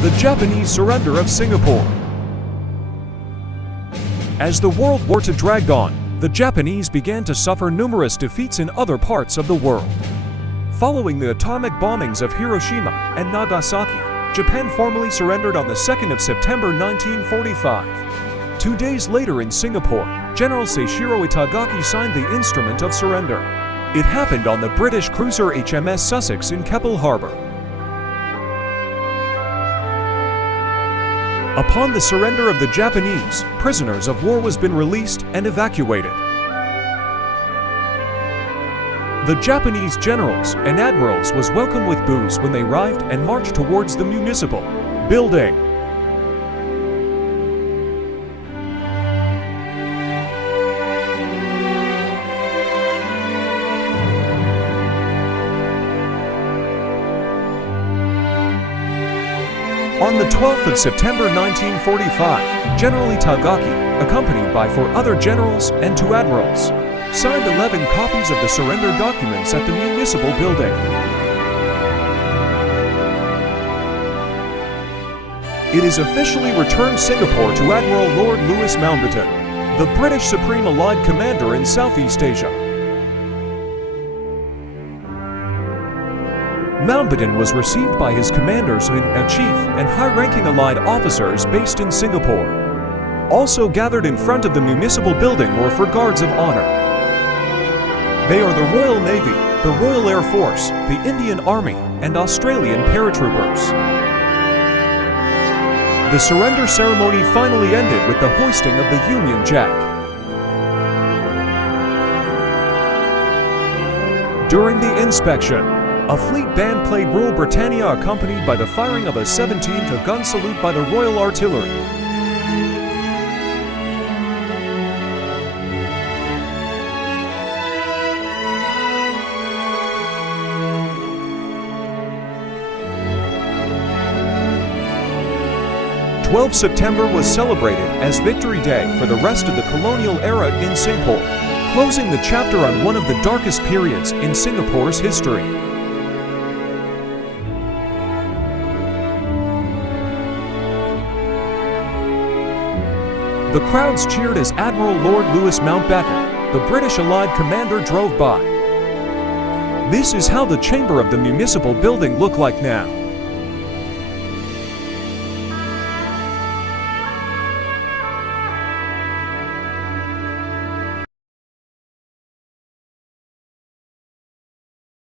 The Japanese surrender of Singapore. As the World War II dragged on, the Japanese began to suffer numerous defeats in other parts of the world. Following the atomic bombings of Hiroshima and Nagasaki, Japan formally surrendered on the 2nd of September 1945. 2 days later in Singapore, General Seishiro Itagaki signed the Instrument of Surrender. It happened on the British cruiser HMS Sussex in Keppel Harbour. Upon the surrender of the Japanese, prisoners of war was been released and evacuated. The Japanese generals and admirals was welcomed with boos when they arrived and marched towards the municipal building. On the 12th of September 1945, General Itagaki, accompanied by 4 other generals and 2 admirals, signed 11 copies of the surrender documents at the municipal building. It is officially returned Singapore to Admiral Lord Louis Mountbatten, the British Supreme Allied Commander in Southeast Asia. Mountbatten was received by his commanders-in-chief and high-ranking Allied officers based in Singapore. Also gathered in front of the municipal building were 4 guards of honor. They are the Royal Navy, the Royal Air Force, the Indian Army, and Australian paratroopers. The surrender ceremony finally ended with the hoisting of the Union Jack. During the inspection, a fleet band played Rule Britannia accompanied by the firing of a 17-gun salute by the Royal Artillery. September was celebrated as Victory Day for the rest of the colonial era in Singapore, closing the chapter on one of the darkest periods in Singapore's history. The crowds cheered as Admiral Lord Louis Mountbatten, the British Allied commander, drove by. This is how the chamber of the municipal building looked like now.